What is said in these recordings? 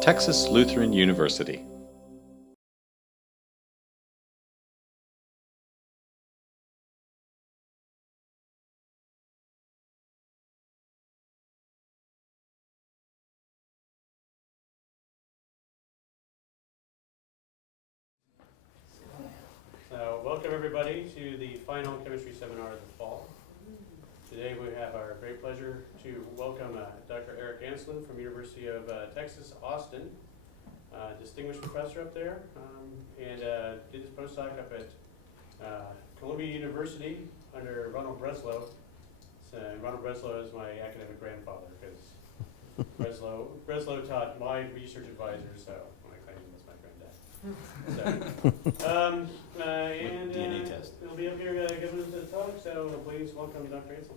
Texas Lutheran University. So welcome everybody to the final chemistry seminar of the fall. Today we have our great pleasure to welcome Dr. Eric Ansyln from University of Texas, Austin, distinguished professor up there, and did his postdoc up at Columbia University under Ronald Breslow. So, Ronald Breslow is my academic grandfather because Breslow taught my research advisor, so I claim him as my granddad. So, and DNA test. he'll be up here giving us a talk, so please welcome Dr. Ansyln.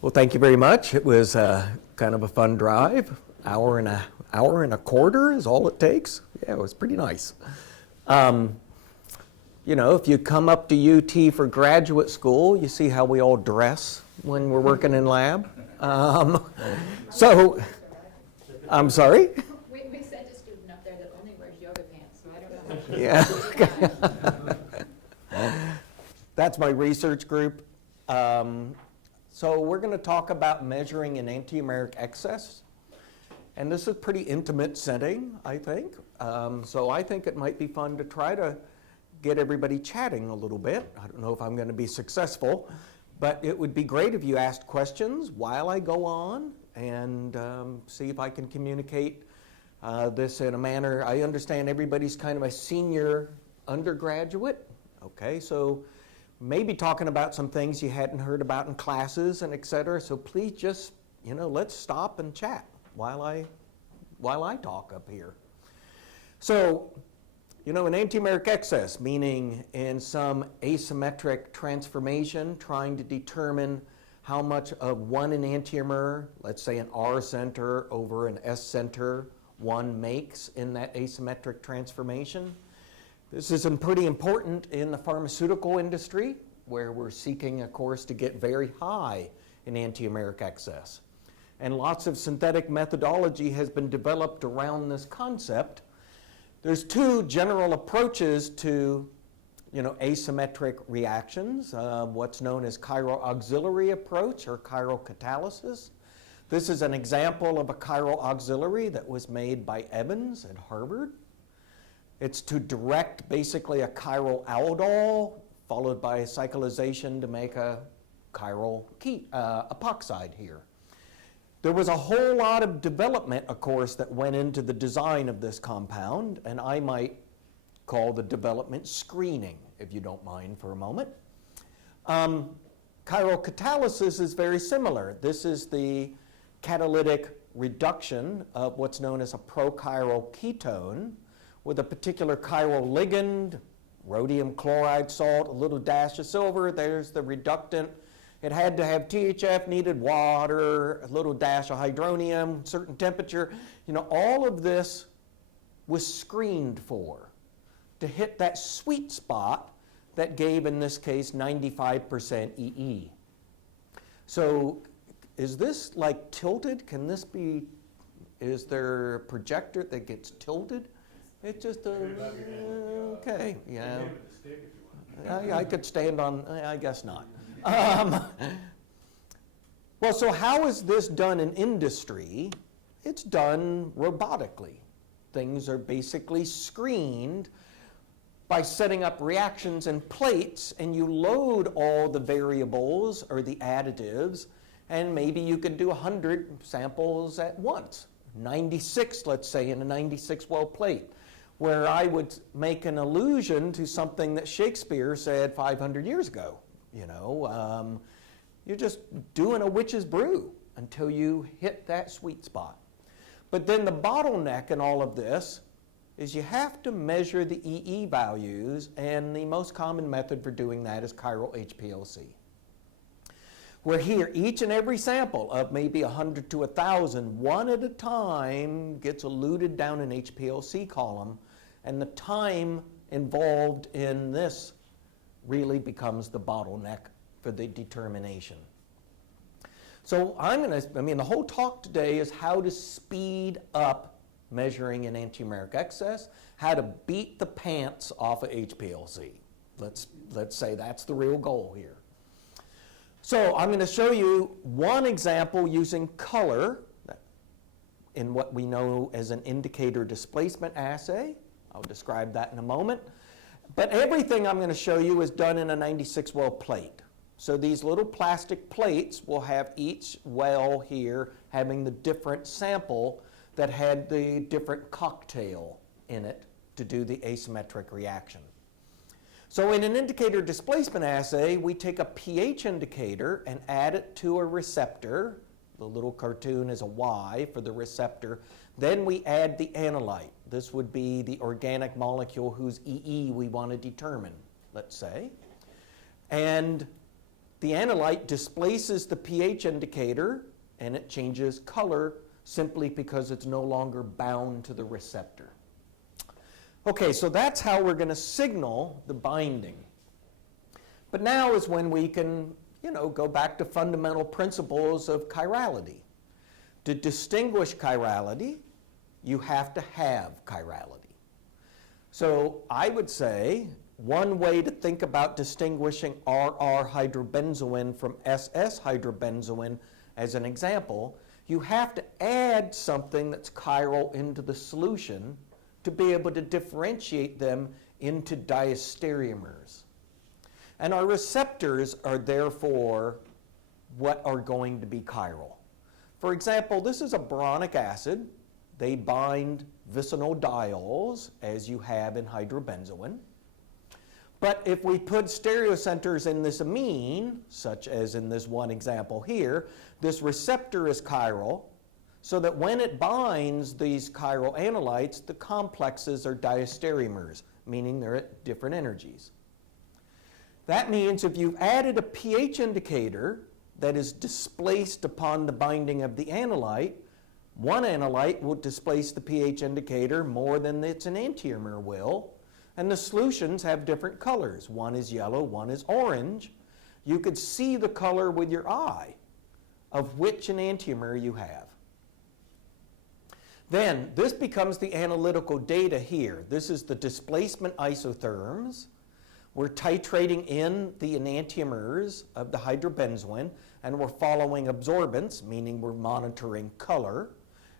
Well, thank you very much. It was kind of a fun drive. Hour and a quarter is all it takes. Yeah, it was pretty nice. You know, if you come up to UT for graduate school, you see how we all dress when we're working in lab. So, I'm sorry? We sent a student up there that only wears yoga pants, so I don't know. Yeah. That's my research group. So we're going to talk about measuring enantiomeric excess. And this is a pretty intimate setting, I think. So I think it might be fun to try to get everybody chatting a little bit. I don't know if I'm going to be successful, but it would be great if you asked questions while I go on and see if I can communicate this in a manner. I understand everybody's kind of a senior undergraduate. Okay, so maybe talking about some things you hadn't heard about in classes and et cetera. So please just, you know, let's stop and chat while I talk up here. So, you know, enantiomeric excess, meaning in some asymmetric transformation, trying to determine how much of one enantiomer, let's say an R center over an S center, one makes in that asymmetric transformation. This is pretty important in the pharmaceutical industry, where we're seeking, of course, to get very high enantiomeric excess. And lots of synthetic methodology has been developed around this concept. There's two general approaches to, you know, asymmetric reactions, what's known as chiral auxiliary approach or chiral catalysis. This is an example of a chiral auxiliary that was made by Evans at Harvard. It's to direct basically a chiral aldol followed by a cyclization to make a chiral epoxide here. There was a whole lot of development, of course, that went into the design of this compound, and I might call the development screening, if you don't mind for a moment. Chiral catalysis is very similar. This is the catalytic reduction of what's known as a prochiral ketone with a particular chiral ligand, rhodium chloride salt, a little dash of silver. There's the reductant. It had to have THF, needed water, a little dash of hydronium, certain temperature. You know, all of this was screened for to hit that sweet spot that gave, in this case, 95% EE. So is this like tilted? Can this be, is there a projector that gets tilted? It's just a, okay, yeah. I could stand on, I guess not. Well, so how is this done in industry? It's done robotically. Things are basically screened by setting up reactions and plates, and you load all the variables or the additives, and maybe you could do 100 samples at once. 96, let's say, in a 96-well plate, where I would make an allusion to something that Shakespeare said 500 years ago. You know, you're just doing a witch's brew until you hit that sweet spot. But then the bottleneck in all of this is you have to measure the EE values, and the most common method for doing that is chiral HPLC. Where here, each and every sample of maybe 100 to 1,000, one at a time, gets eluted down an HPLC column, and the time involved in this really becomes the bottleneck for the determination. So the whole talk today is how to speed up measuring enantiomeric excess, how to beat the pants off of HPLC. Let's say that's the real goal here. So I'm going to show you one example using color in what we know as an indicator displacement assay. I'll describe that in a moment. But everything I'm going to show you is done in a 96-well plate. So these little plastic plates will have each well here having the different sample that had the different cocktail in it to do the asymmetric reaction. So in an indicator displacement assay, we take a pH indicator and add it to a receptor. The little cartoon is a Y for the receptor. Then we add the analyte. This would be the organic molecule whose EE we want to determine, let's say. And the analyte displaces the pH indicator, and it changes color simply because it's no longer bound to the receptor. Okay, so that's how we're going to signal the binding. But now is when we can, go back to fundamental principles of chirality. To distinguish chirality, you have to have chirality. So I would say one way to think about distinguishing RR hydrobenzoin from SS hydrobenzoin, as an example, you have to add something that's chiral into the solution to be able to differentiate them into diastereomers. And our receptors are therefore what are going to be chiral. For example, this is a boronic acid. They bind vicinodiols, as you have in hydrobenzoin. But if we put stereocenters in this amine, such as in this one example here, this receptor is chiral, so that when it binds these chiral analytes, the complexes are diastereomers, meaning they're at different energies. That means if you've added a pH indicator that is displaced upon the binding of the analyte, one analyte will displace the pH indicator more than its enantiomer will, and the solutions have different colors. One is yellow, one is orange. You could see the color with your eye of which enantiomer you have. Then this becomes the analytical data here. This is the displacement isotherms. We're titrating in the enantiomers of the hydrobenzoin, and we're following absorbance, meaning we're monitoring color.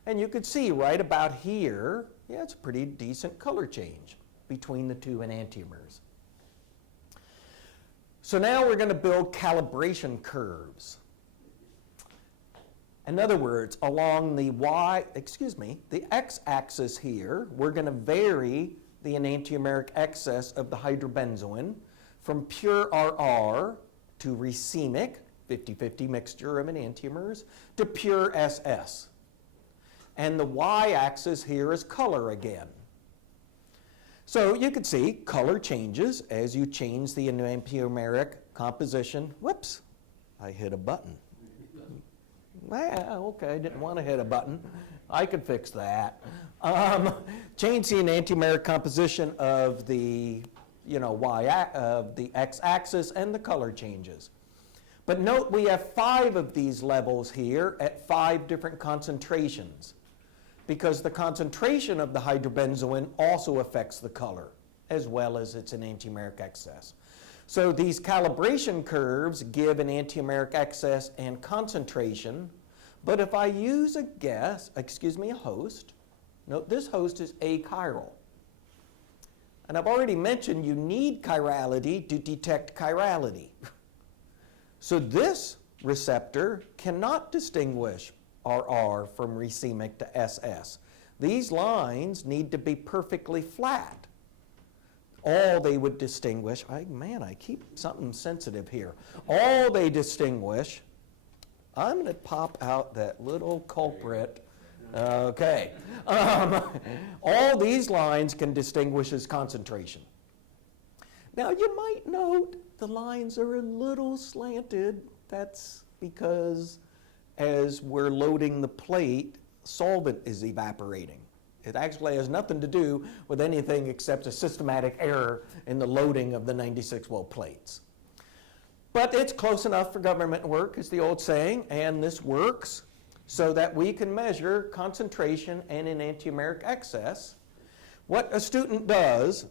And you could see right about here, it's a pretty decent color change between the two enantiomers. So now we're going to build calibration curves. In other words, along the the x-axis here, we're going to vary the enantiomeric excess of the hydrobenzoin from pure RR to racemic, 50-50 mixture of enantiomers, to pure SS. And the y-axis here is color again. So you can see color changes as you change the enantiomeric composition. Whoops, I hit a button. Okay, I didn't want to hit a button. I could fix that. Change the enantiomeric composition of the, of the x-axis, and the color changes. But note we have 5 of these levels here at 5 different concentrations, because the concentration of the hydrobenzoin also affects the color as well as its enantiomeric excess. So these calibration curves give an enantiomeric excess and concentration, but if I use a host, note this host is achiral. And I've already mentioned you need chirality to detect chirality. So this receptor cannot distinguish RR from racemic to SS. These lines need to be perfectly flat. All they would distinguish, I keep something sensitive here. All they distinguish, I'm going to pop out that little culprit. Okay. All these lines can distinguish as concentration. Now you might note the lines are a little slanted. That's because as we're loading the plate, solvent is evaporating. It actually has nothing to do with anything except a systematic error in the loading of the 96 well plates. But it's close enough for government work, is the old saying, and this works so that we can measure concentration and enantiomeric excess. What a student does,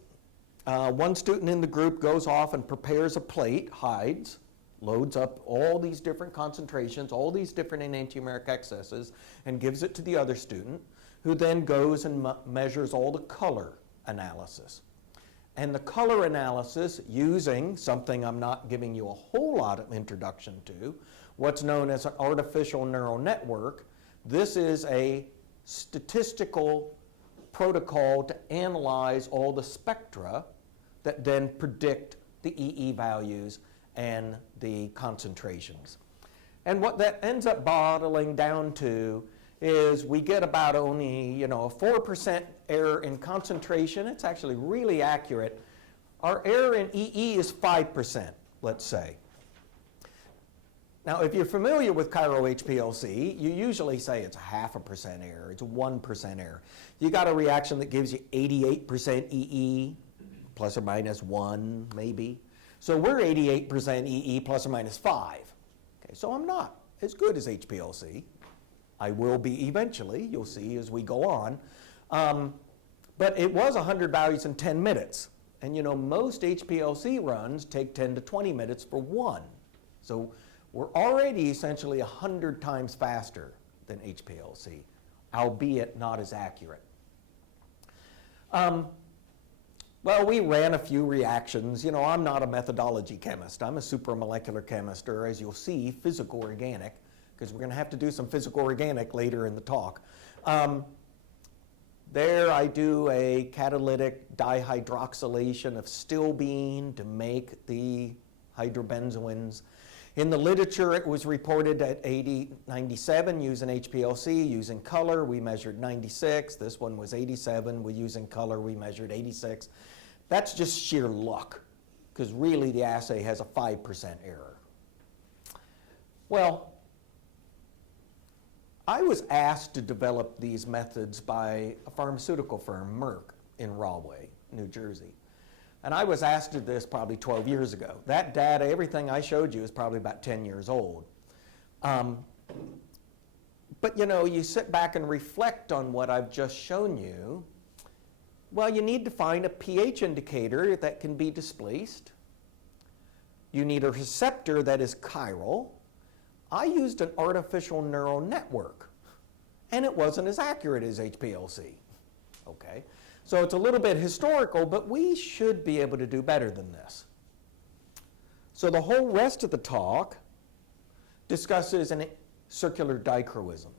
one student in the group goes off and prepares a plate, hides, loads up all these different concentrations, all these different enantiomeric excesses, and gives it to the other student, who then goes and measures all the color analysis. And the color analysis, using something I'm not giving you a whole lot of introduction to, what's known as an artificial neural network. This is a statistical protocol to analyze all the spectra that then predict the EE values and the concentrations. And what that ends up bottling down to is we get about only, a 4% error in concentration. It's actually really accurate. Our error in EE is 5%, let's say. Now, if you're familiar with Chiro HPLC, you usually say it's 0.5% error, it's 1% error. You got a reaction that gives you 88% EE, plus or minus 1, maybe. So we're 88% EE plus or minus 5. Okay, so I'm not as good as HPLC. I will be eventually, you'll see as we go on. But it was 100 values in 10 minutes. And most HPLC runs take 10 to 20 minutes for one. So we're already essentially 100 times faster than HPLC, albeit not as accurate. Well, we ran a few reactions. I'm not a methodology chemist. I'm a supramolecular chemist, or as you'll see, physical-organic, because we're going to have to do some physical-organic later in the talk. There I do a catalytic dihydroxylation of stilbene to make the hydrobenzoins. In the literature, it was reported at 97 using HPLC. Using color, we measured 96. This one was 87. Using color, we measured 86. That's just sheer luck, because really the assay has a 5% error. Well, I was asked to develop these methods by a pharmaceutical firm, Merck, in Rahway, New Jersey. And I was asked to do this probably 12 years ago. That data, everything I showed you is probably about 10 years old. But you sit back and reflect on what I've just shown you. Well, you need to find a pH indicator that can be displaced. You need a receptor that is chiral. I used an artificial neural network, and it wasn't as accurate as HPLC. Okay, so it's a little bit historical, but we should be able to do better than this. So the whole rest of the talk discusses a circular dichroism.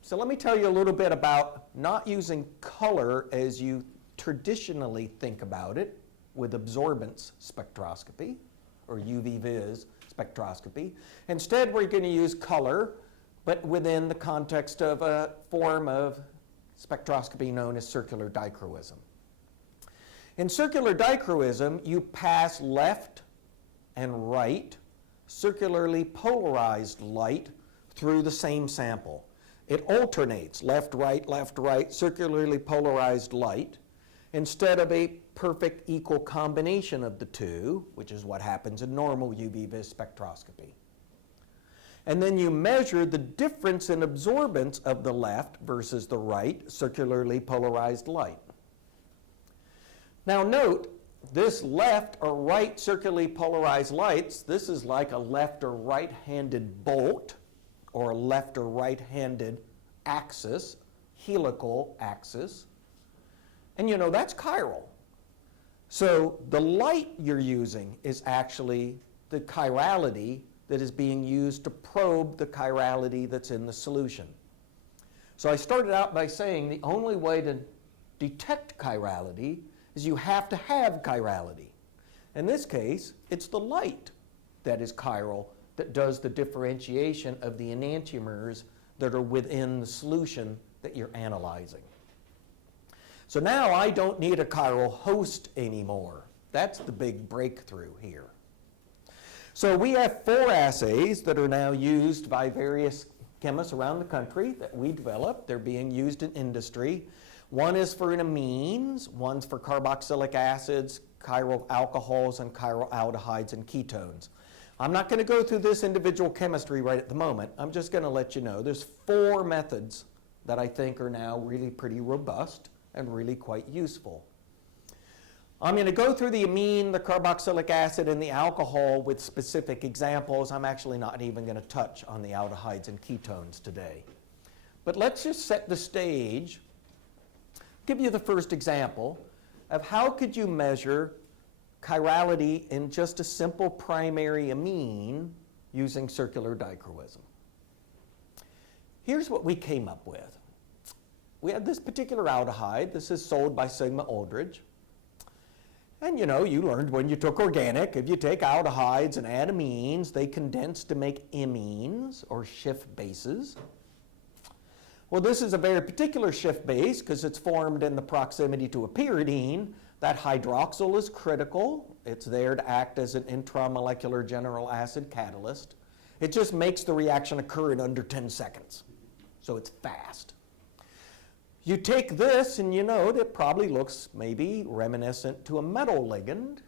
So let me tell you a little bit about not using color as you traditionally think about it with absorbance spectroscopy or UV-Vis spectroscopy. Instead, we're going to use color, but within the context of a form of spectroscopy known as circular dichroism. In circular dichroism, you pass left and right circularly polarized light through the same sample. It alternates left, right, circularly polarized light, instead of a perfect equal combination of the two, which is what happens in normal UV-Vis spectroscopy. And then you measure the difference in absorbance of the left versus the right circularly polarized light. Now note, this left or right circularly polarized lights, this is like a left or right-handed bolt or a left or right-handed axis, helical axis. And that's chiral. So the light you're using is actually the chirality that is being used to probe the chirality that's in the solution. So I started out by saying the only way to detect chirality is you have to have chirality. In this case, it's the light that is chiral that does the differentiation of the enantiomers that are within the solution that you're analyzing. So now I don't need a chiral host anymore. That's the big breakthrough here. So we have 4 assays that are now used by various chemists around the country that we developed. They're being used in industry. One is for amines, one's for carboxylic acids, chiral alcohols and chiral aldehydes and ketones. I'm not going to go through this individual chemistry right at the moment. I'm just going to let you know there's 4 methods that I think are now really pretty robust and really quite useful. I'm going to go through the amine, the carboxylic acid, and the alcohol with specific examples. I'm actually not even going to touch on the aldehydes and ketones today. But let's just set the stage, give you the first example of how could you measure chirality in just a simple primary amine using circular dichroism. Here's what we came up with. We had this particular aldehyde. This is sold by Sigma Aldrich. And you know, you learned when you took organic, if you take aldehydes and add amines, they condense to make imines or Schiff bases. Well, this is a very particular Schiff base because it's formed in the proximity to a pyridine. That hydroxyl is critical. It's there to act as an intramolecular general acid catalyst. It just makes the reaction occur in under 10 seconds. So it's fast. You take this and you note it probably looks maybe reminiscent to a metal ligand.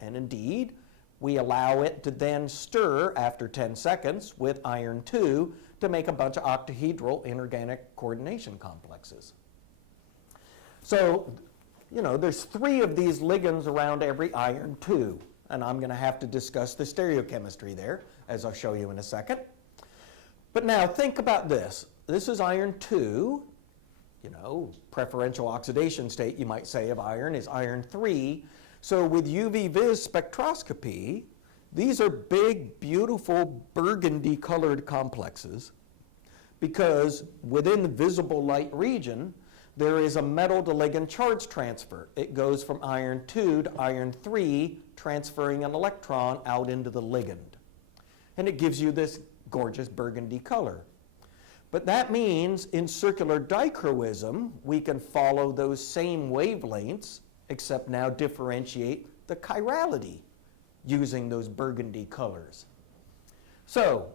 And indeed, we allow it to then stir after 10 seconds with iron 2 to make a bunch of octahedral inorganic coordination complexes. So, you know, there's 3 of these ligands around every iron 2. And I'm going to have to discuss the stereochemistry there, as I'll show you in a second. But now think about this. This is iron 2. You know, preferential oxidation state, you might say, of iron is iron 3. So with UV-vis spectroscopy, these are big, beautiful, burgundy-colored complexes because within the visible light region, there is a metal to ligand charge transfer. It goes from iron 2 to iron 3, transferring an electron out into the ligand. And it gives you this gorgeous burgundy color. But that means in circular dichroism, we can follow those same wavelengths, except now differentiate the chirality using those burgundy colors. So,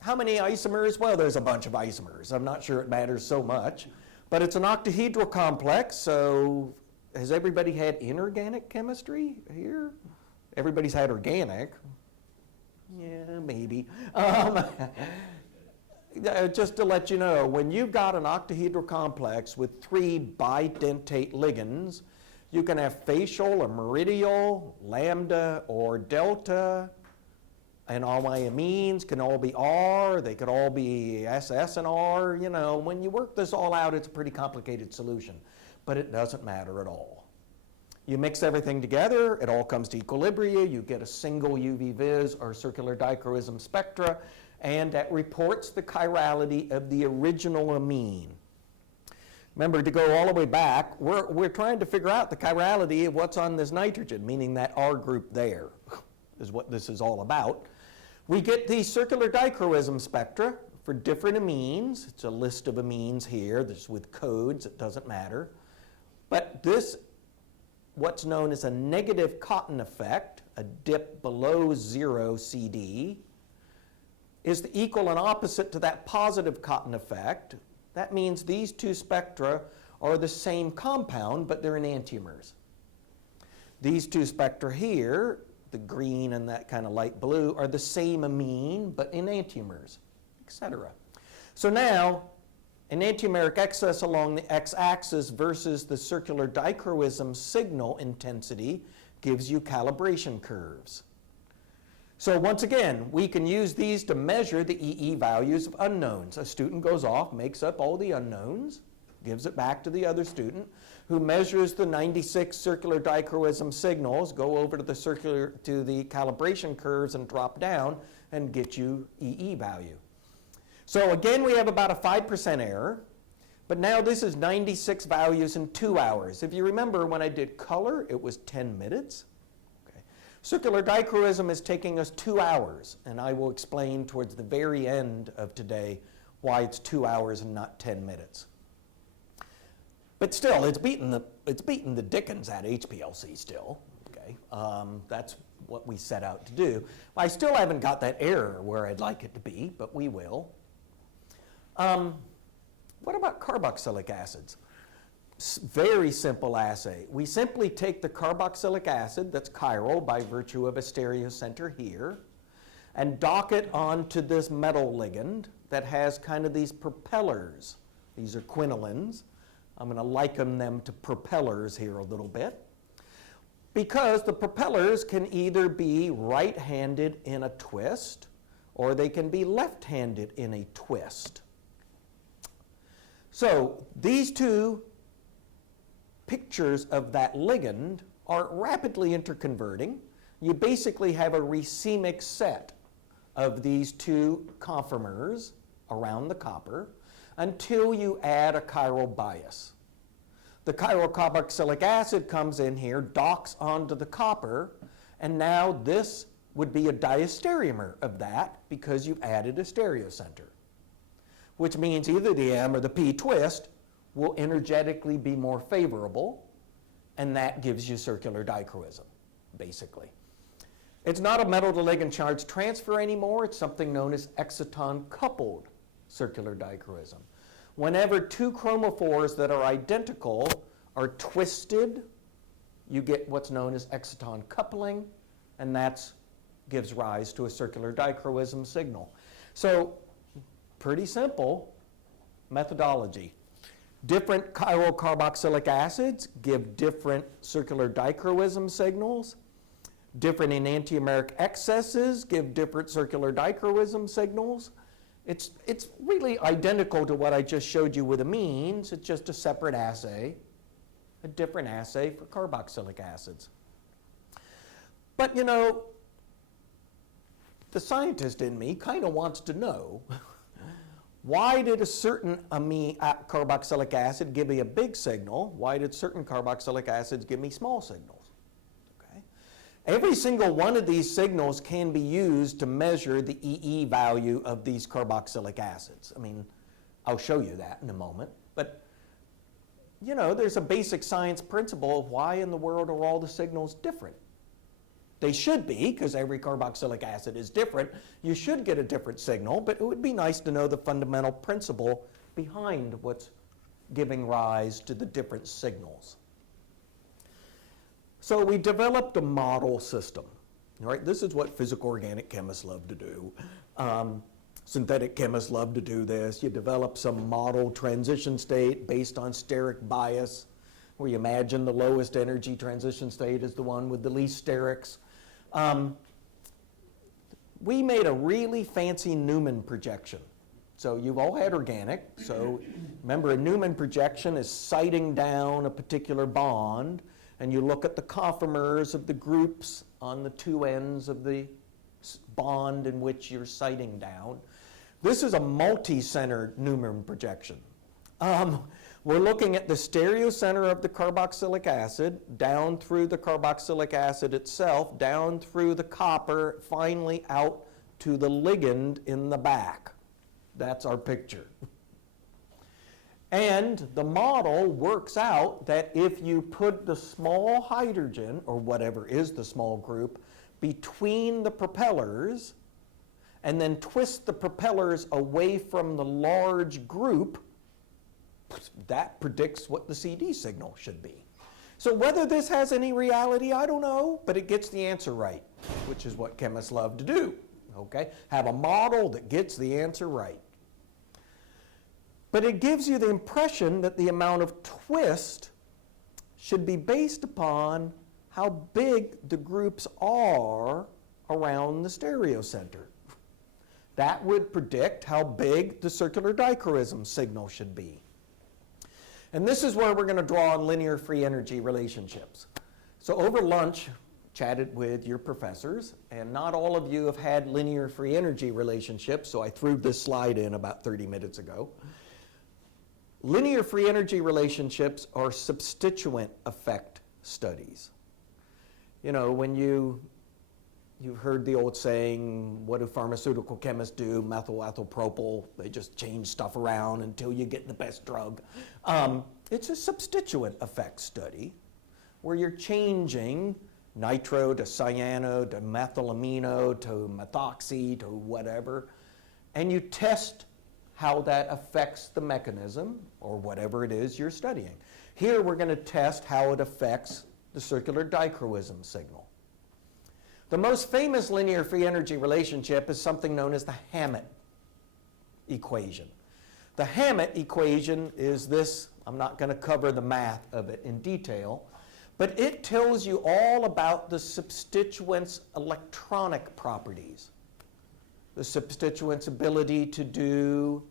how many isomers? Well, there's a bunch of isomers. I'm not sure it matters so much. But it's an octahedral complex, so has everybody had inorganic chemistry here? Everybody's had organic. Yeah, maybe. Just to let you know, when you've got an octahedral complex with 3 bidentate ligands, you can have facial or meridial, lambda or delta, and all my amines can all be R, they could all be SS and R. You know, when you work this all out, it's a pretty complicated solution, but it doesn't matter at all. You mix everything together, it all comes to equilibrium, you get a single UV-vis or circular dichroism spectra, and that reports the chirality of the original amine. Remember, to go all the way back, we're trying to figure out the chirality of what's on this nitrogen, meaning that R group there is what this is all about. We get these circular dichroism spectra for different amines. It's a list of amines here. This with codes, it doesn't matter. But this, what's known as a negative Cotton effect, a dip below 0 CD, is the equal and opposite to that positive Cotton effect. That means these 2 spectra are the same compound, but they're enantiomers. These 2 spectra here, the green and that kind of light blue, are the same amine, but enantiomers, etc. So now, enantiomeric excess along the x-axis versus the circular dichroism signal intensity gives you calibration curves. So once again, we can use these to measure the EE values of unknowns. A student goes off, makes up all the unknowns, gives it back to the other student, who measures the 96 circular dichroism signals, go over to the calibration curves and drop down and get you EE value. So again, we have about a 5% error, but now this is 96 values in 2 hours. If you remember when I did color, it was 10 minutes. Circular dichroism is taking us 2 hours, and I will explain towards the very end of today why it's 2 hours and not 10 minutes. But still, it's beaten the dickens at HPLC still. Okay, that's what we set out to do. I still haven't got that error where I'd like it to be, but we will. What about carboxylic acids? very simple assay. We simply take the carboxylic acid that's chiral by virtue of a stereocenter here and dock it onto this metal ligand that has kind of these propellers. These are quinolines. I'm going to liken them to propellers here a little bit, because the propellers can either be right-handed in a twist or they can be left-handed in a twist. So these two pictures of that ligand are rapidly interconverting. You basically have a racemic set of these two conformers around the copper until you add a chiral bias. The chiral carboxylic acid comes in here, docks onto the copper, and now this would be a diastereomer of that because you've added a stereocenter, which means either the M or the P twist will energetically be more favorable, and that gives you circular dichroism, basically. It's not a metal to ligand charge transfer anymore. It's something known as exciton-coupled circular dichroism. Whenever two chromophores that are identical are twisted, you get what's known as exciton coupling, and that gives rise to a circular dichroism signal. So, pretty simple methodology. Different chiral carboxylic acids give different circular dichroism signals. Different enantiomeric excesses give different circular dichroism signals. It's really identical to what I just showed you with amines. It's just a separate assay, a different assay for carboxylic acids. But you know, the scientist in me kind of wants to know, why did a certain carboxylic acid give me a big signal? Why did certain carboxylic acids give me small signals? Every single one of these signals can be used to measure the EE value of these carboxylic acids. I mean, I'll show you that in a moment. But, you know, there's a basic science principle of why in the world are all the signals different. They should be, because every carboxylic acid is different. You should get a different signal, but it would be nice to know the fundamental principle behind what's giving rise to the different signals. So we developed a model system. All right, this is what physical organic chemists love to do. Synthetic chemists love to do this. You develop some model transition state based on steric bias, where you imagine the lowest energy transition state is the one with the least sterics. We made a really fancy Newman projection. So you've all had organic. So remember, a Newman projection is sighting down a particular bond, and you look at the conformers of the groups on the two ends of the bond in which you're sighting down. This is a multi-centered Newman projection. We're looking at the stereocenter of the carboxylic acid, down through the carboxylic acid itself, down through the copper, finally out to the ligand in the back. That's our picture. And the model works out that if you put the small hydrogen, or whatever is the small group, between the propellers, and then twist the propellers away from the large group, that predicts what the CD signal should be. So whether this has any reality, I don't know, but it gets the answer right, which is what chemists love to do, okay? Have a model that gets the answer right. But it gives you the impression that the amount of twist should be based upon how big the groups are around the stereocenter. That would predict how big the circular dichroism signal should be. And this is where we're going to draw on linear free energy relationships. So over lunch, chatted with your professors, and not all of you have had linear free energy relationships, so I threw this slide in about 30 minutes ago. Linear free energy relationships are substituent effect studies. You know, when you've heard the old saying, what do pharmaceutical chemists do? Methyl, ethyl, propyl, they just change stuff around until you get the best drug. It's a substituent effect study where you're changing nitro to cyano to methylamino to methoxy to whatever, and you test how that affects the mechanism or whatever it is you're studying. Here we're going to test how it affects the circular dichroism signal. The most famous linear free energy relationship is something known as the Hammett equation. The Hammett equation is this. I'm not going to cover the math of it in detail, but it tells you all about the substituent's electronic properties. The substituent's ability to do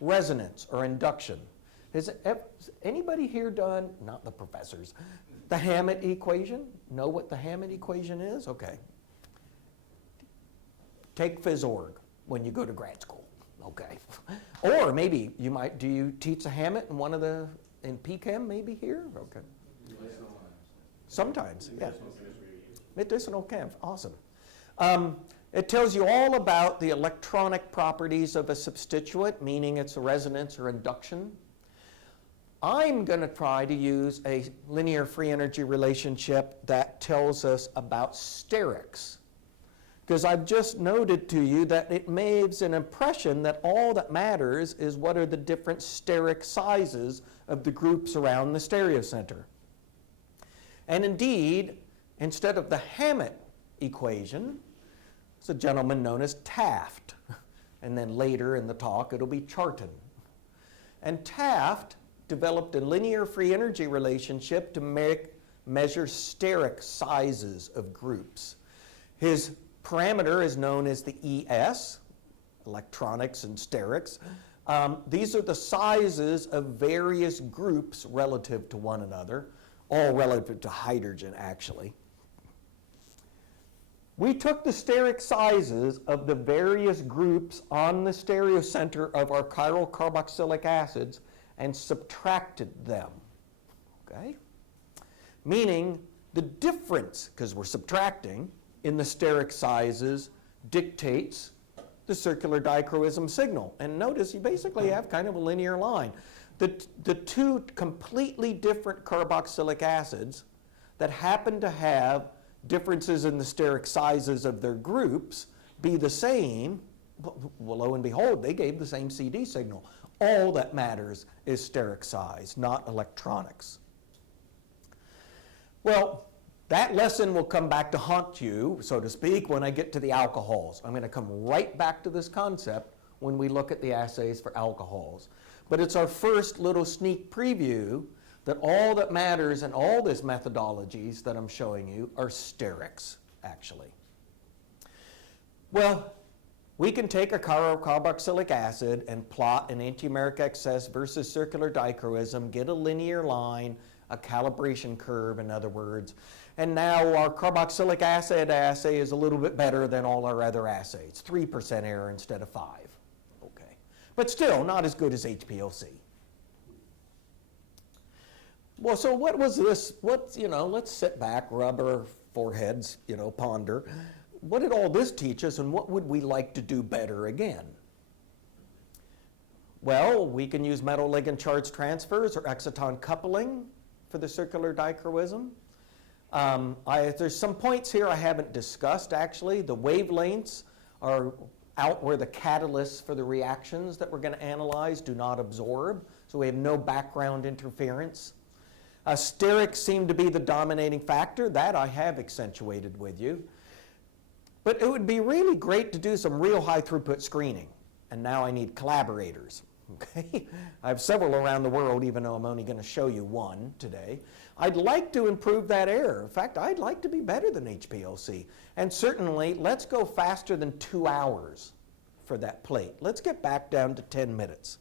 resonance or induction. Has anybody here done, not the professors, the Hammett equation? Know what the Hammett equation is? Okay. Take phys-org when you go to grad school. Okay. Or maybe you might, do you teach the Hammett in in PChem maybe here? Okay. Sometimes, yeah. Medicinal chem, awesome. It tells you all about the electronic properties of a substituent, meaning it's a resonance or induction. I'm going to try to use a linear free energy relationship that tells us about sterics. Because I've just noted to you that it makes an impression that all that matters is what are the different steric sizes of the groups around the stereocenter. And indeed, instead of the Hammett equation, it's a gentleman known as Taft. And then later in the talk, it'll be Charton. And Taft developed a linear free energy relationship to measure steric sizes of groups. His parameter is known as the ES, electronics and sterics. These are the sizes of various groups relative to one another, all relative to hydrogen, actually. We took the steric sizes of the various groups on the stereocenter of our chiral carboxylic acids and subtracted them, okay? Meaning the difference, because we're subtracting, in the steric sizes dictates the circular dichroism signal. And notice you basically have kind of a linear line. The two completely different carboxylic acids that happen to have differences in the steric sizes of their groups be the same, well, lo and behold, they gave the same CD signal. All that matters is steric size, not electronics. Well, that lesson will come back to haunt you, so to speak, when I get to the alcohols. I'm going to come right back to this concept when we look at the assays for alcohols. But it's our first little sneak preview that all that matters in all these methodologies that I'm showing you are sterics, actually. Well, we can take a carboxylic acid and plot an enantiomeric excess versus circular dichroism, get a linear line, a calibration curve, in other words. And now our carboxylic acid assay is a little bit better than all our other assays, 3% error instead of 5. Okay. But still not as good as HPLC. Well, so what was this? Let's sit back, rub our foreheads, ponder. What did all this teach us, and what would we like to do better again? Well, we can use metal ligand charge transfers or exciton coupling for the circular dichroism. There's some points here I haven't discussed, actually. The wavelengths are out where the catalysts for the reactions that we're going to analyze do not absorb, so we have no background interference. Sterics seem to be the dominating factor. That I have accentuated with you. But it would be really great to do some real high throughput screening. And now I need collaborators. Okay? I have several around the world, even though I'm only going to show you one today. I'd like to improve that error. In fact, I'd like to be better than HPLC. And certainly, let's go faster than 2 hours for that plate. Let's get back down to 10 minutes.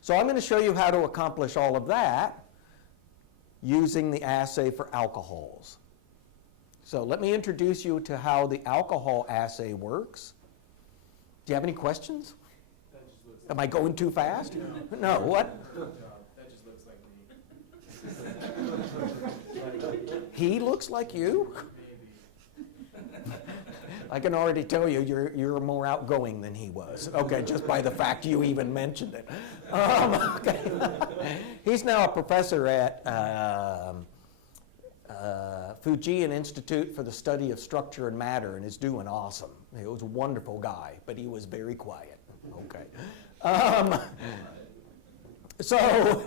So I'm going to show you how to accomplish all of that using the assay for alcohols. So let me introduce you to how the alcohol assay works. Do you have any questions? Am I going too fast? No, what? That just looks like me. He looks like you? I can already tell you, you're more outgoing than he was. Okay, just by the fact you even mentioned it. Okay. He's now a professor at Fujian Institute for the Study of Structure and Matter and is doing awesome. He was a wonderful guy, but he was very quiet. Okay. So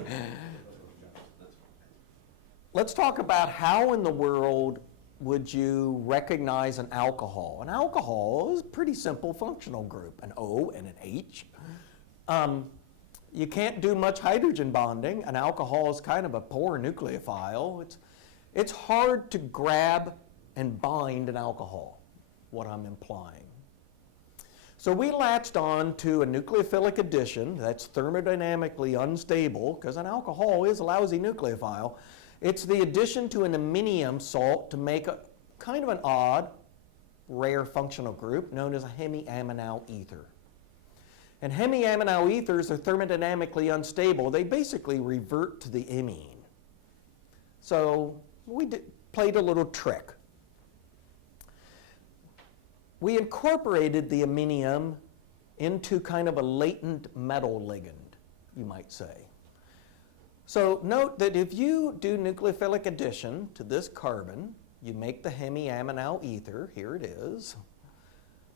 let's talk about how in the world would you recognize an alcohol. An alcohol is a pretty simple functional group, an O and an H. You can't do much hydrogen bonding. An alcohol is kind of a poor nucleophile. It's hard to grab and bind an alcohol, what I'm implying. So we latched on to a nucleophilic addition that's thermodynamically unstable, because an alcohol is a lousy nucleophile. It's the addition to an iminium salt to make a kind of an odd, rare functional group known as a hemiaminal ether. And hemiaminal ethers are thermodynamically unstable. They basically revert to the imine. So we played a little trick. We incorporated the iminium into kind of a latent metal ligand, you might say. So note that if you do nucleophilic addition to this carbon, you make the hemiaminal ether, here it is,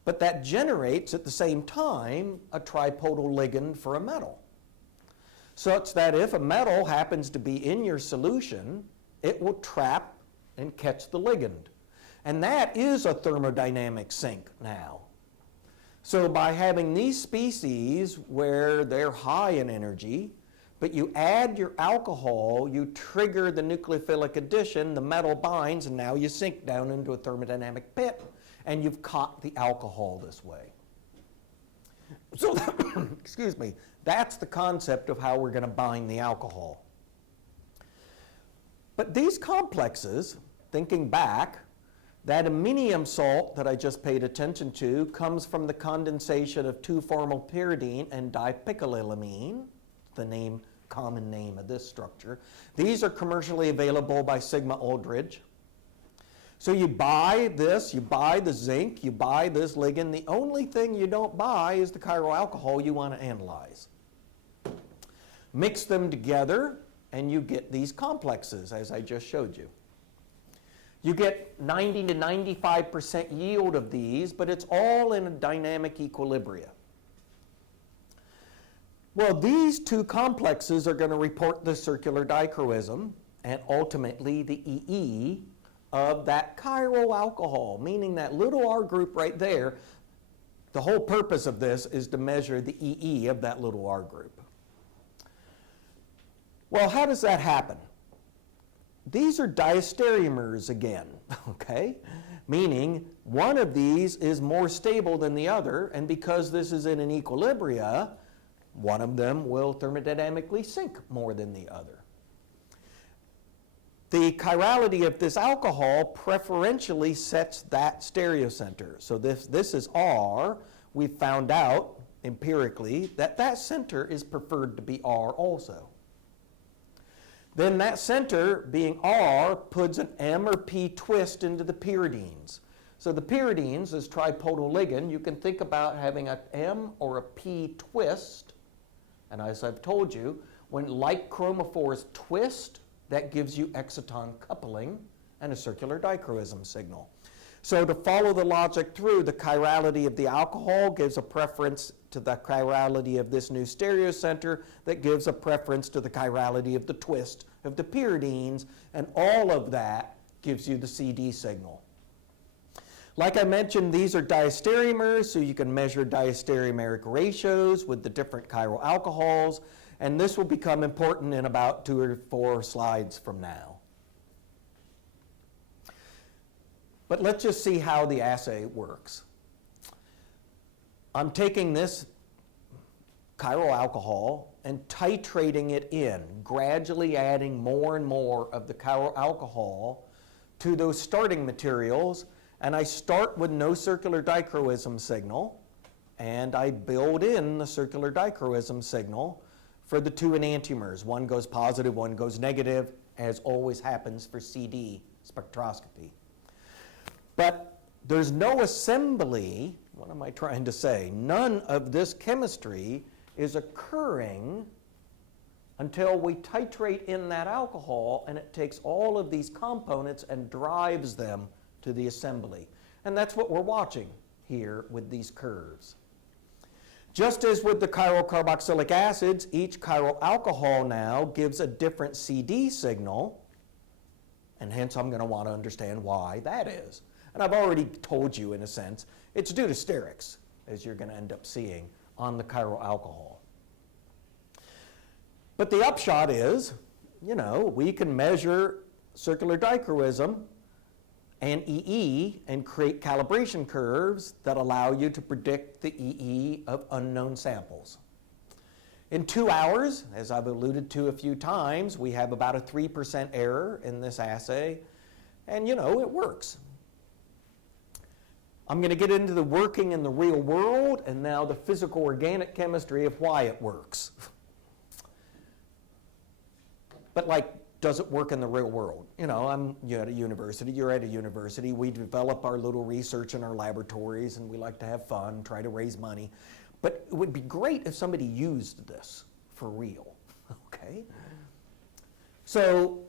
but that generates at the same time a tripodal ligand for a metal. Such that if a metal happens to be in your solution, it will trap and catch the ligand. And that is a thermodynamic sink now. So by having these species where they're high in energy, but you add your alcohol, you trigger the nucleophilic addition, the metal binds, and now you sink down into a thermodynamic pit, and you've caught the alcohol this way. So, excuse me, that's the concept of how we're going to bind the alcohol. But these complexes, thinking back, that iminium salt that I just paid attention to comes from the condensation of 2-formylpyridine and dipicolylamine, the common name of this structure. These are commercially available by Sigma Aldrich. So you buy this, you buy the zinc, you buy this ligand. The only thing you don't buy is the chiral alcohol you want to analyze. Mix them together, and you get these complexes, as I just showed you. You get 90 to 95% yield of these, but it's all in a dynamic equilibria. Well, these two complexes are going to report the circular dichroism and ultimately the EE of that chiral alcohol, meaning that little R group right there. The whole purpose of this is to measure the EE of that little R group. Well, how does that happen? These are diastereomers again, okay? Meaning one of these is more stable than the other, and because this is in an equilibria, one of them will thermodynamically sink more than the other. The chirality of this alcohol preferentially sets that stereocenter. So this is R. We found out empirically that that center is preferred to be R also. Then that center, being R, puts an M or P twist into the pyridines. So the pyridines, as tripodal ligand, you can think about having an M or a P twist. And as I've told you, when like chromophores twist, that gives you exciton coupling and a circular dichroism signal. So to follow the logic through, the chirality of the alcohol gives a preference to the chirality of this new stereocenter that gives a preference to the chirality of the twist of the pyridines, and all of that gives you the CD signal. Like I mentioned, these are diastereomers, so you can measure diastereomeric ratios with the different chiral alcohols, and this will become important in about 2 or 4 slides from now. But let's just see how the assay works. I'm taking this chiral alcohol and titrating it in, gradually adding more and more of the chiral alcohol to those starting materials, and I start with no circular dichroism signal, and I build in the circular dichroism signal for the 2 enantiomers. One goes positive, one goes negative, as always happens for CD spectroscopy. But there's no assembly, what am I trying to say? None of this chemistry is occurring until we titrate in that alcohol, and it takes all of these components and drives them to the assembly. And that's what we're watching here with these curves. Just as with the chiral carboxylic acids, each chiral alcohol now gives a different CD signal, And hence I'm going to want to understand why that is. And I've already told you, in a sense, it's due to sterics, as you're going to end up seeing on the chiral alcohol. But the upshot is, we can measure circular dichroism and EE and create calibration curves that allow you to predict the EE of unknown samples. In 2 hours, as I've alluded to a few times, we have about a 3% error in this assay, and it works. I'm going to get into the working in the real world and now the physical organic chemistry of why it works. But does it work in the real world? I'm at a university, you're at a university, we develop our little research in our laboratories and we like to have fun, try to raise money. But it would be great if somebody used this for real, okay? So,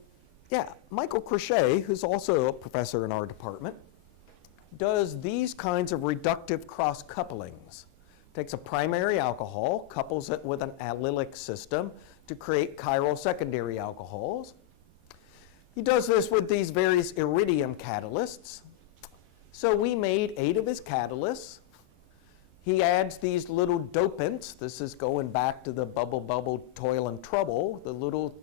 Michael Crochet, who's also a professor in our department, does these kinds of reductive cross-couplings. Takes a primary alcohol, couples it with an allylic system to create chiral secondary alcohols. He does this with these various iridium catalysts. So we made 8 of his catalysts. He adds these little dopants. This is going back to the bubble, toil, and trouble, the little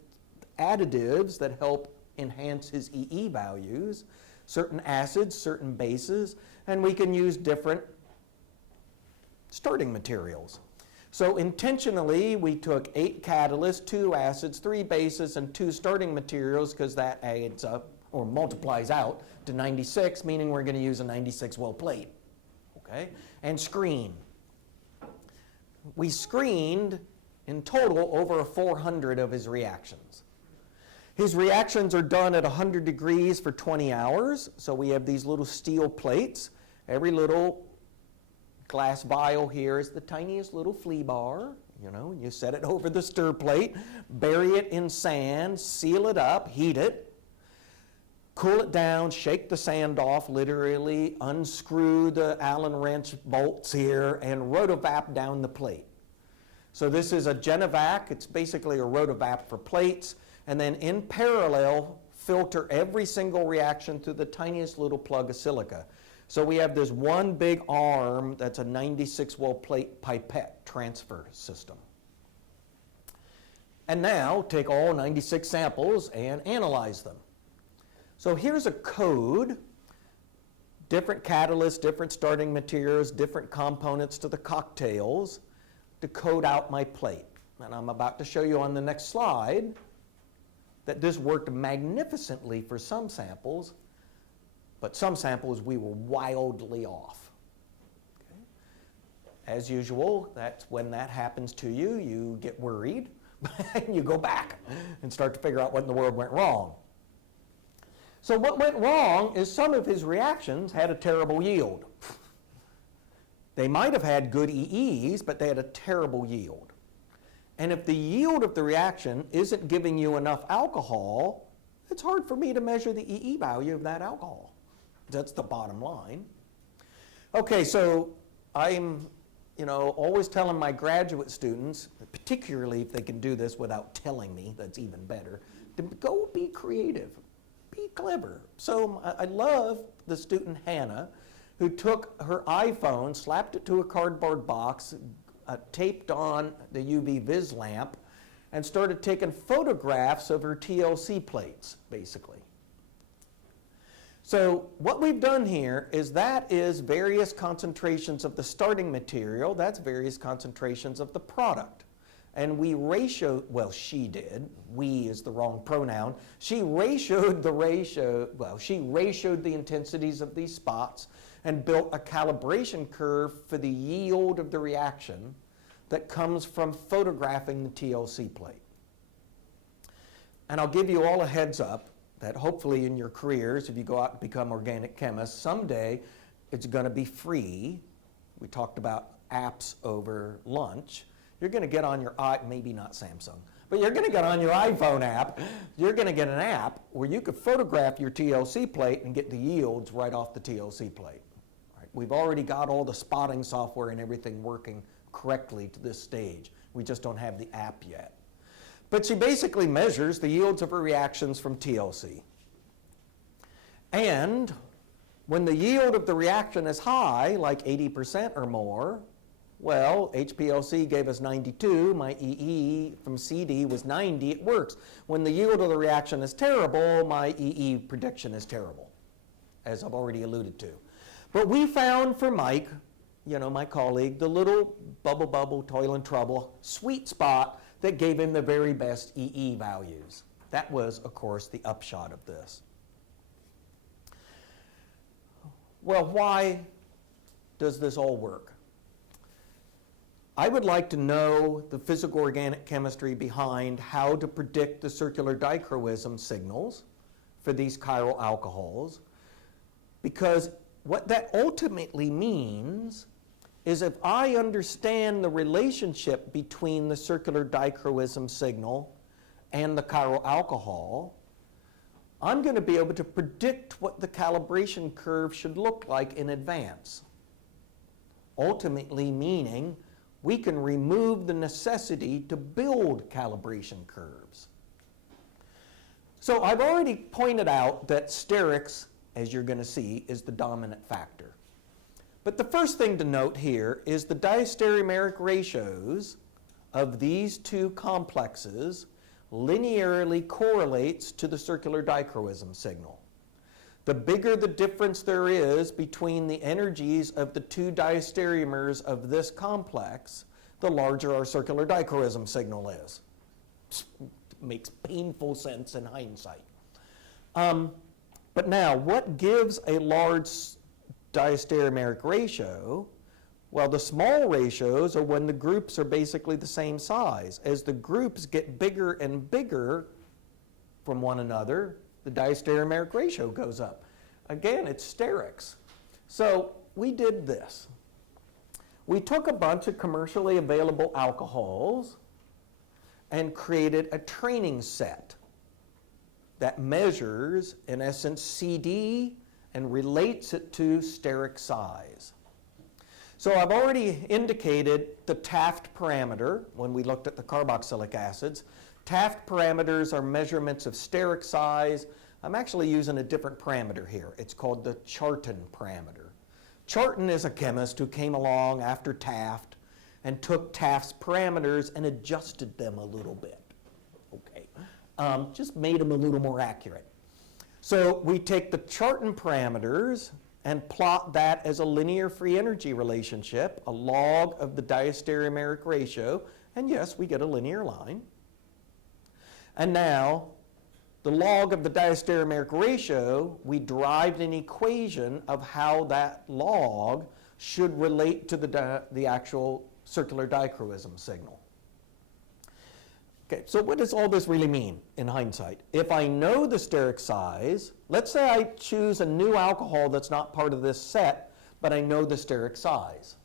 additives that help enhance his EE values, certain acids, certain bases, and we can use different starting materials. So intentionally, we took 8 catalysts, 2 acids, 3 bases, and 2 starting materials because that adds up or multiplies out to 96, meaning we're going to use a 96 well plate. Okay? And screen. We screened in total over 400 of his reactions. His reactions are done at 100 degrees for 20 hours. So we have these little steel plates. Every little glass vial here is the tiniest little flea bar. You set it over the stir plate, bury it in sand, seal it up, heat it, cool it down, shake the sand off, literally unscrew the Allen wrench bolts here, and rotovap down the plate. So this is a Genovac. It's basically a rotovap for plates. And then in parallel, filter every single reaction through the tiniest little plug of silica. So we have this one big arm that's a 96 well plate pipette transfer system. And now take all 96 samples and analyze them. So here's a code, different catalysts, different starting materials, different components to the cocktails to code out my plate. And I'm about to show you on the next slide that this worked magnificently for some samples, but some samples we were wildly off. Okay? As usual, that's when that happens to you, you get worried, and you go back and start to figure out what in the world went wrong. So what went wrong is some of his reactions had a terrible yield. They might have had good EEs, but they had a terrible yield. And if the yield of the reaction isn't giving you enough alcohol, it's hard for me to measure the EE value of that alcohol. That's the bottom line. Okay, so I'm always telling my graduate students, particularly if they can do this without telling me, that's even better, to go be creative, be clever. So I love the student Hannah, who took her iPhone, slapped it to a cardboard box, taped on the UV vis lamp, and started taking photographs of her TLC plates, basically. So what we've done here is that is various concentrations of the starting material, that's various concentrations of the product. And we ratioed, well, she did, we is the wrong pronoun, she ratioed the intensities of these spots and built a calibration curve for the yield of the reaction that comes from photographing the TLC plate. And I'll give you all a heads up that hopefully in your careers, if you go out and become organic chemists, someday it's going to be free. We talked about apps over lunch. You're going to get on your maybe not Samsung, but you're going to get on your iPhone app. You're going to get an app where you could photograph your TLC plate and get the yields right off the TLC plate. Right? We've already got all the spotting software and everything working correctly to this stage. We just don't have the app yet. But she basically measures the yields of her reactions from TLC. And when the yield of the reaction is high, like 80% or more, well, HPLC gave us 92, my EE from CD was 90, it works. When the yield of the reaction is terrible, my EE prediction is terrible, as I've already alluded to. But we found for Mike, my colleague, the little bubble, toil and trouble, sweet spot that gave him the very best EE values. That was, of course, the upshot of this. Well, why does this all work? I would like to know the physical-organic chemistry behind how to predict the circular dichroism signals for these chiral alcohols, because what that ultimately means is if I understand the relationship between the circular dichroism signal and the chiral alcohol, I'm going to be able to predict what the calibration curve should look like in advance. Ultimately meaning we can remove the necessity to build calibration curves. So I've already pointed out that sterics, as you're going to see, is the dominant factor. But the first thing to note here is the diastereomeric ratios of these two complexes linearly correlates to the circular dichroism signal. The bigger the difference there is between the energies of the two diastereomers of this complex, the larger our circular dichroism signal is. Makes painful sense in hindsight. But now, what gives a large diastereomeric ratio? Well, the small ratios are when the groups are basically the same size. As the groups get bigger and bigger from one another, the diastereomeric ratio goes up. Again, it's sterics. So we did this. We took a bunch of commercially available alcohols and created a training set that measures, in essence, CD and relates it to steric size. So I've already indicated the Taft parameter when we looked at the carboxylic acids. Taft parameters are measurements of steric size. I'm actually using a different parameter here. It's called the Charton parameter. Charton is a chemist who came along after Taft and took Taft's parameters and adjusted them a little bit. Okay, just made them a little more accurate. So we take the Charton parameters and plot that as a linear free energy relationship, a log of the diastereomeric ratio, and yes, we get a linear line. And now, the log of the diastereomeric ratio, we derived an equation of how that log should relate to the actual circular dichroism signal. Okay, so what does all this really mean in hindsight? If I know the steric size, let's say I choose a new alcohol that's not part of this set, but I know the steric size.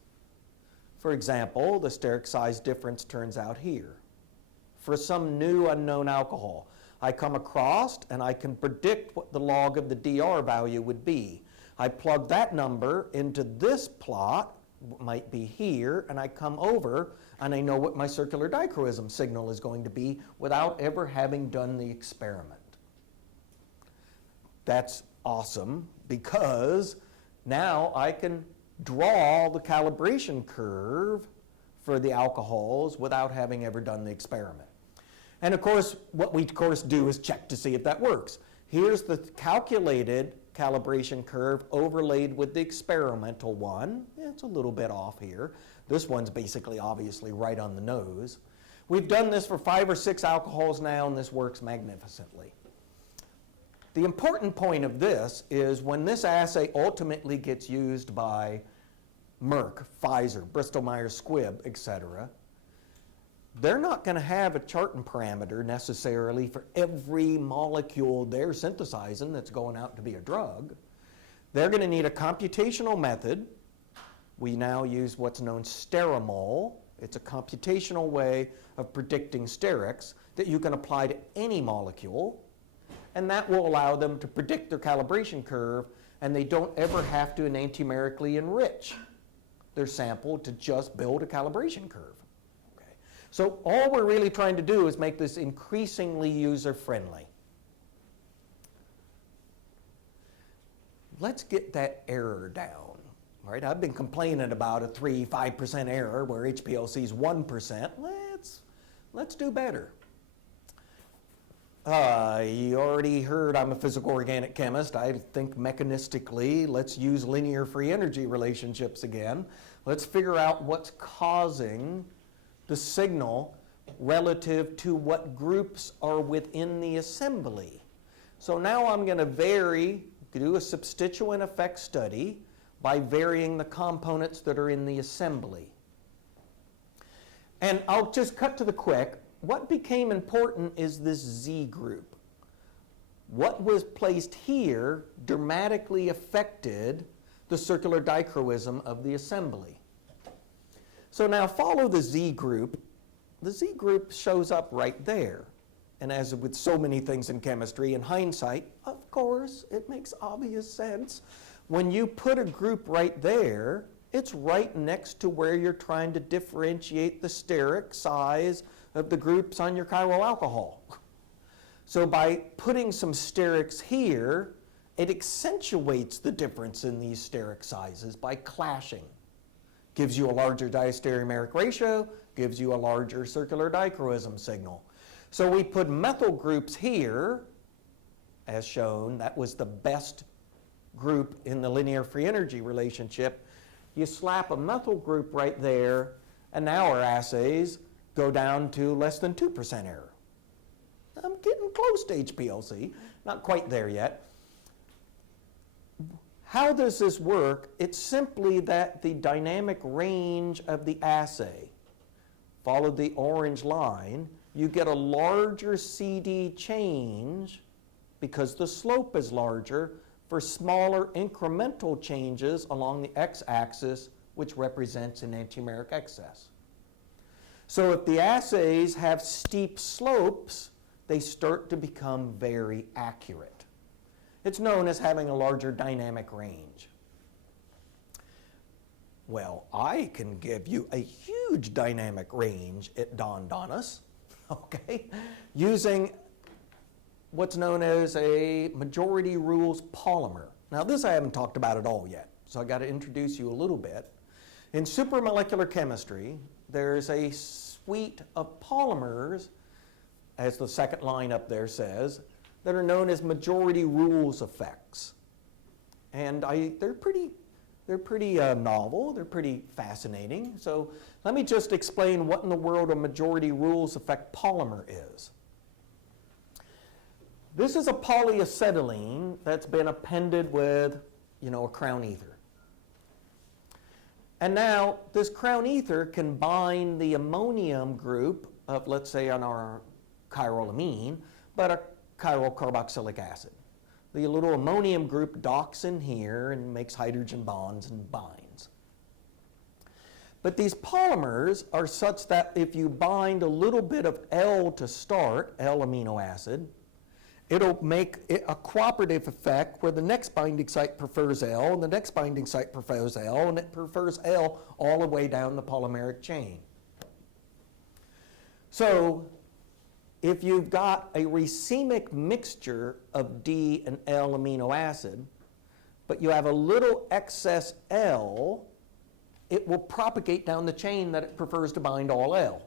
For example, the steric size difference turns out here. For some new unknown alcohol, I come across and I can predict what the log of the DR value would be. I plug that number into this plot, might be here, and I come over and I know what my circular dichroism signal is going to be without ever having done the experiment. That's awesome because now I can draw the calibration curve for the alcohols without having ever done the experiment. And of course, what we do is check to see if that works. Here's the calculated calibration curve overlaid with the experimental one. It's a little bit off here. This one's basically obviously right on the nose. We've done this for 5 or 6 alcohols now, and this works magnificently. The important point of this is when this assay ultimately gets used by Merck, Pfizer, Bristol-Myers Squibb, etc., they're not going to have a Charton parameter necessarily for every molecule they're synthesizing that's going out to be a drug. They're going to need a computational method. We now use what's known sterimol. It's a computational way of predicting sterics that you can apply to any molecule, and that will allow them to predict their calibration curve, and they don't ever have to enantiomerically enrich their sample to just build a calibration curve. So all we're really trying to do is make this increasingly user-friendly. let's get that error down, right? I've been complaining about a 5% error where HPLC is 1%. Let's do better. You already heard I'm a physical organic chemist. I think mechanistically, let's use linear free energy relationships again. Let's figure out what's causing the signal relative to what groups are within the assembly. So now I'm going to do a substituent effect study by varying the components that are in the assembly. And I'll just cut to the quick. What became important is this Z group. What was placed here dramatically affected the circular dichroism of the assembly. So now follow the Z group. The Z group shows up right there. And as with so many things in chemistry, in hindsight, of course, it makes obvious sense. When you put a group right there, it's right next to where you're trying to differentiate the steric size of the groups on your chiral alcohol. So by putting some sterics here, it accentuates the difference in these steric sizes by clashing. Gives you a larger diastereomeric ratio, gives you a larger circular dichroism signal. So we put methyl groups here, as shown. That was the best group in the linear free energy relationship. You slap a methyl group right there, and now our assays go down to less than 2% error. I'm getting close to HPLC, not quite there yet. How does this work? It's simply that the dynamic range of the assay, follow the orange line, you get a larger CD change because the slope is larger for smaller incremental changes along the x-axis, which represents enantiomeric excess. So if the assays have steep slopes, they start to become very accurate. It's known as having a larger dynamic range. Well, I can give you a huge dynamic range, it dawned on us, okay, using what's known as a majority rules polymer. Now this I haven't talked about at all yet, so I got to introduce you a little bit. In supramolecular chemistry, there's a suite of polymers, as the second line up there says, that are known as majority rules effects. And they're pretty novel, they're pretty fascinating. So let me just explain what in the world a majority rules effect polymer is. This is a polyacetylene that's been appended with, a crown ether. And now this crown ether can bind the ammonium group of, let's say, on our chiral amine, but a chiral carboxylic acid. The little ammonium group docks in here and makes hydrogen bonds and binds. But these polymers are such that if you bind a little bit of L to start, L amino acid, it'll make it a cooperative effect where the next binding site prefers L, and the next binding site prefers L, and it prefers L all the way down the polymeric chain. So if you've got a racemic mixture of D and L amino acid, but you have a little excess L, it will propagate down the chain that it prefers to bind all L.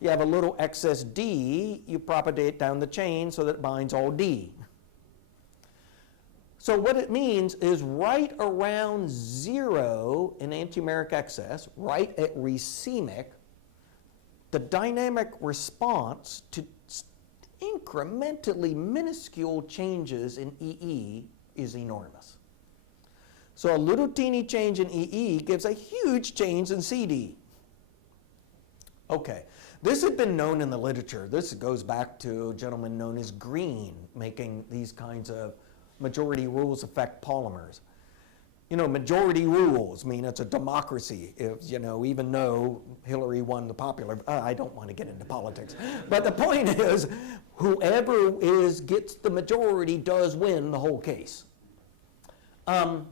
You have a little excess D, you propagate down the chain so that it binds all D. So what it means is right around 0 in enantiomeric excess, right at racemic, the dynamic response to incrementally minuscule changes in EE is enormous. So a little teeny change in EE gives a huge change in CD. Okay, this had been known in the literature. This goes back to a gentleman known as Green, making these kinds of majority rules effect polymers. Majority rules mean it's a democracy. If, even though Hillary won the popular, I don't want to get into politics. But the point is, whoever gets the majority does win the whole case. But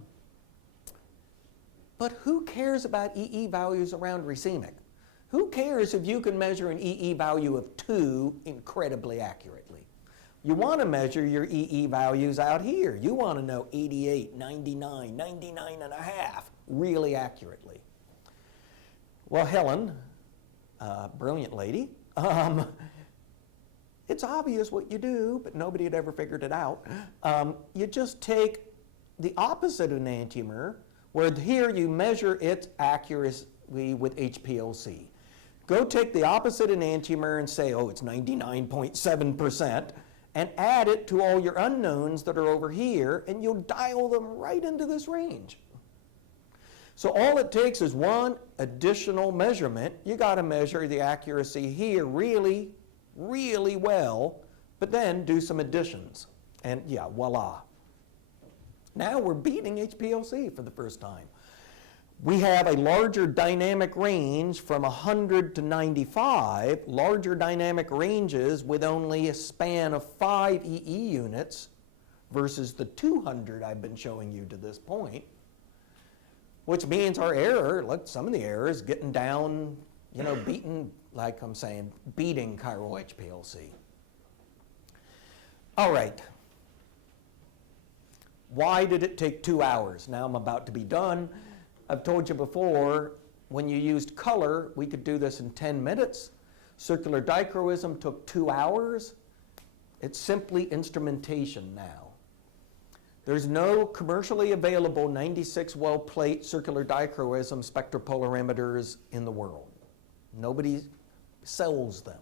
who cares about EE values around racemic? Who cares if you can measure an EE value of 2 incredibly accurately? You want to measure your EE values out here. You want to know 88, 99, 99 and a half really accurately. Well, Helen, brilliant lady, it's obvious what you do, but nobody had ever figured it out. You just take the opposite of an enantiomer, where here you measure its accuracy with HPLC. Go take the opposite enantiomer and say, oh, it's 99.7%, and add it to all your unknowns that are over here, and you'll dial them right into this range. So all it takes is one additional measurement. You got to measure the accuracy here really, really well, but then do some additions. And yeah, voila. Now we're beating HPLC for the first time. We have a larger dynamic range from 100 to 95, larger dynamic ranges with only a span of 5 EE units versus the 200 I've been showing you to this point, which means our error, look, some of the error is getting down, you know, beating, like I'm saying, beating chiral HPLC. All right. Why did it take 2 hours? Now I'm about to be done. I've told you before, when you used color, we could do this in 10 minutes. Circular dichroism took 2 hours. It's simply instrumentation now. There's no commercially available 96 well plate circular dichroism spectropolarimeters in the world. Nobody sells them.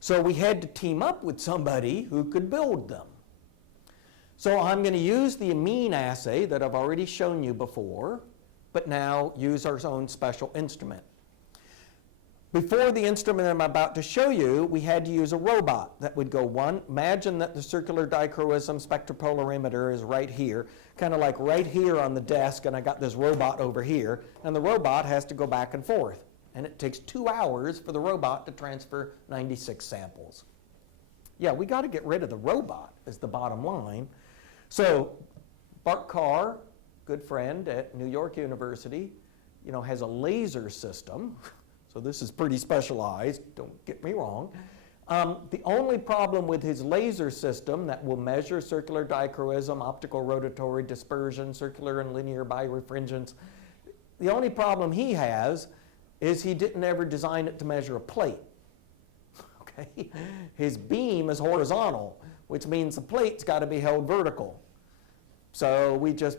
So we had to team up with somebody who could build them. So I'm going to use the amine assay that I've already shown you before, but now use our own special instrument. Before the instrument I'm about to show you, we had to use a robot that would go one. Imagine that the circular dichroism spectropolarimeter is right here, kind of like right here on the desk, and I got this robot over here, and the robot has to go back and forth. And it takes 2 hours for the robot to transfer 96 samples. Yeah, we got to get rid of the robot is the bottom line. So Bart Carr, good friend at New York University, you know, has a laser system. So this is pretty specialized, don't get me wrong. The only problem with his laser system that will measure circular dichroism, optical rotatory dispersion, circular and linear birefringence, the only problem he has is he didn't ever design it to measure a plate. Okay? His beam is horizontal, which means the plate's got to be held vertical. So we just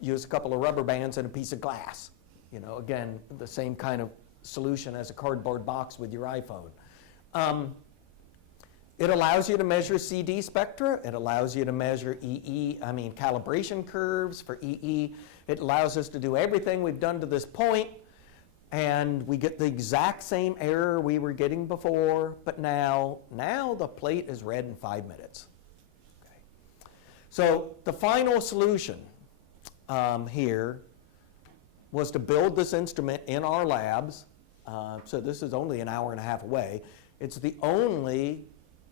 use a couple of rubber bands and a piece of glass. You know, again, the same kind of solution as a cardboard box with your iPhone. It allows you to measure CD spectra. It allows you to measure calibration curves for EE. It allows us to do everything we've done to this point, and we get the exact same error we were getting before, but now the plate is read in 5 minutes. Okay. So the final solution here was to build this instrument in our labs. So this is only an hour and a half away. It's the only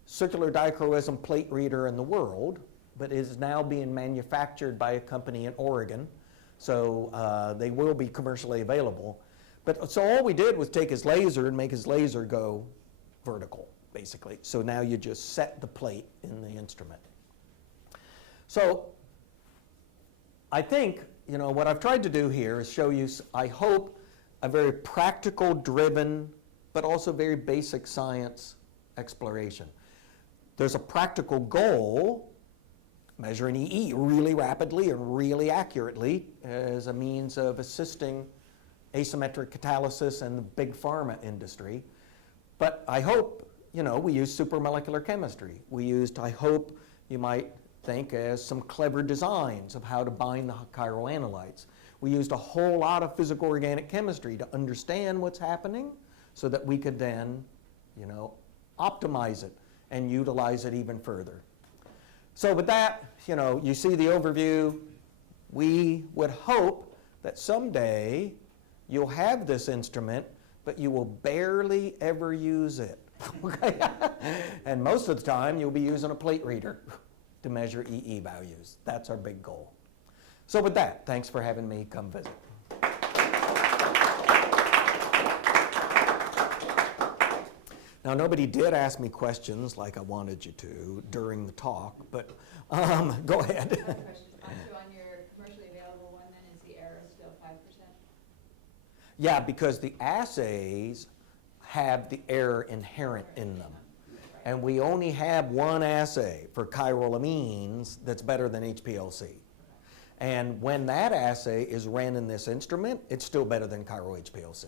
circular dichroism plate reader in the world, but is now being manufactured by a company in Oregon. So they will be commercially available. But so all we did was take his laser and make his laser go vertical, basically. So now you just set the plate in the instrument. So I think, you know, what I've tried to do here is show you, I hope, a very practical driven, but also very basic science exploration. There's a practical goal, measuring EE really rapidly and really accurately as a means of assisting asymmetric catalysis and the big pharma industry. But I hope, you know, we use supramolecular chemistry. We used, I hope you might think, as some clever designs of how to bind the chiral analytes. We used a whole lot of physical organic chemistry to understand what's happening so that we could then, you know, optimize it and utilize it even further. So with that, you know, you see the overview. We would hope that someday you'll have this instrument, but you will barely ever use it. Okay? And most of the time, you'll be using a plate reader to measure EE values. That's our big goal. So with that, thanks for having me come visit. Now, nobody did ask me questions like I wanted you to during the talk, but go ahead. Another question. So on your commercially available one, then, is the error still 5%? Yeah, because the assays have the error inherent in them. And we only have one assay for chiral amines that's better than HPLC. And when that assay is ran in this instrument, it's still better than chiral HPLC.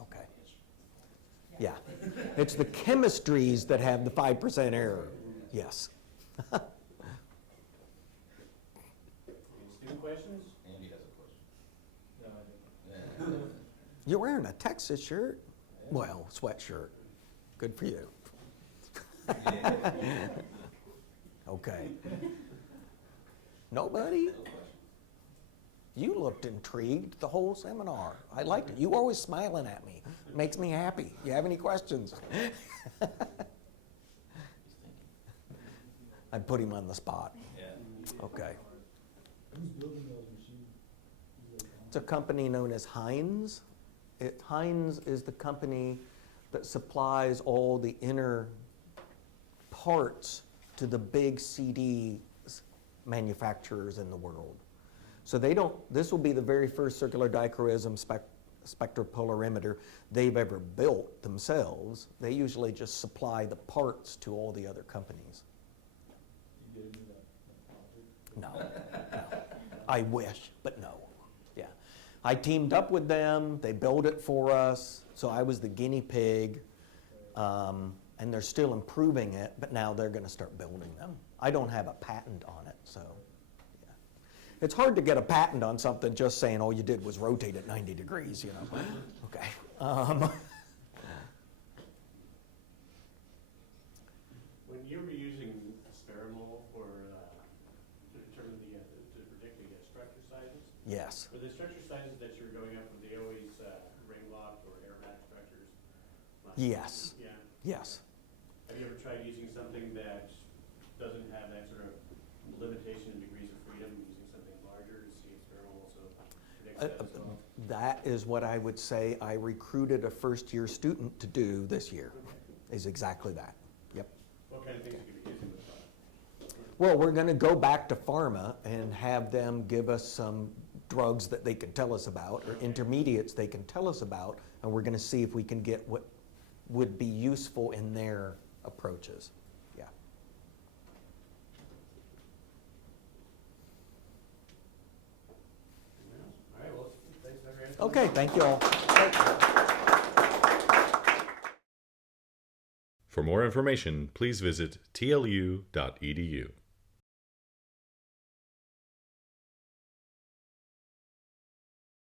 Okay. Yeah. It's the chemistries that have the 5% error. Yes. Any student questions? Andy has a question. No, I didn't. You're wearing a Texas shirt? Well, sweatshirt. Good for you. Okay. Nobody? You looked intrigued the whole seminar. I liked it. You were always smiling at me. Makes me happy. You have any questions? I put him on the spot. Yeah. Okay. Who's building those machines? It's a company known as Heinz. Heinz is the company that supplies all the inner parts to the big CD manufacturers in the world. So this will be the very first circular dichroism spectropolarimeter they've ever built themselves. They usually just supply the parts to all the other companies. You get into that project? No. I wish, but no. Yeah. I teamed up with them, they built it for us, so I was the guinea pig, and they're still improving it, but now they're going to start building them. I don't have a patent on it, so yeah. It's hard to get a patent on something just saying all you did was rotate it 90 degrees, you know. Okay. When you were using Aspiramol to determine to predict the structure sizes, Yes. were the structure sizes that you were going up with, they always ring-locked or aromatic structures? Yes. Yeah. Yes. Have you ever tried using something that doesn't have that sort of limitation in degrees of freedom, using something larger to see if Aspiramol also predicts that as well? That is what I would say I recruited a first-year student to do this year, is exactly that. Yep. What kind of things you could be using with that? Well, we're going to go back to pharma and have them give us some drugs that they can tell us about, or intermediates they can tell us about, and we're going to see if we can get what would be useful in their approaches. Yeah. All right, well, thanks, Dr. Ansyln. Okay, thank you all. For more information, please visit tlu.edu.